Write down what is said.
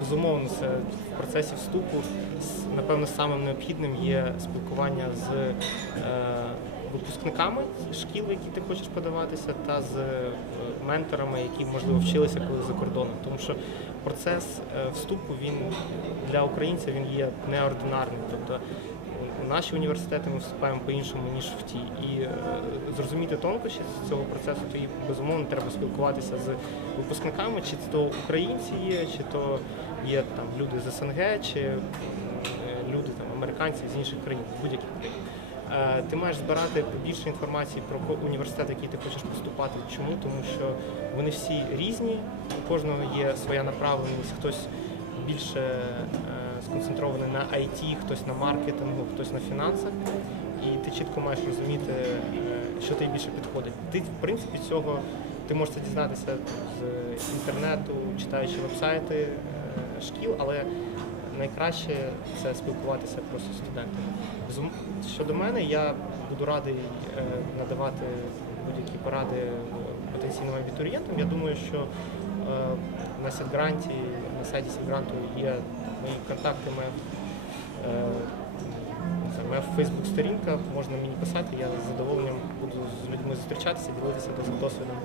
безумовно, це в процесі вступу напевно самим необхідним є спілкування з е, випускниками шкіл, в які ти хочеш подаватися, та з е, менторами, які можливо вчилися коли за кордоном. Тому що процес е, вступу він для українця він є неординарним. Тобто у наші університети ми вступаємо по-іншому, ніж в ті. І е, зрозуміти тонкощі цього процесу, то безумовно треба спілкуватися з випускниками, чи то українці є, чи то є там люди з СНГ, чи е, люди там американці з інших країн, будь-яких країн. Е, Ти маєш збирати побільше інформації про університет, який ти хочеш поступати. Чому? Тому що вони всі різні, у кожного є своя направленість, хтось більше е, сконцентрований на IT, хтось на маркетингу, хтось на фінансах. І ти чітко маєш розуміти, е, що тобі більше підходить. Ти, в принципі, цього ти можеш це дізнатися з інтернету, читаючи вебсайти е, шкіл, але найкраще це спілкуватися просто з студентами. Щодо мене, я буду радий е, надавати будь-які поради потенційним абітурієнтам. Я думаю, що на Сідгранті, на сайті Сідгранту є мої контакти, моя, е, моя Фейсбук-сторінка, можна мені писати, я з задоволенням буду з людьми зустрічатися, ділитися досвідом.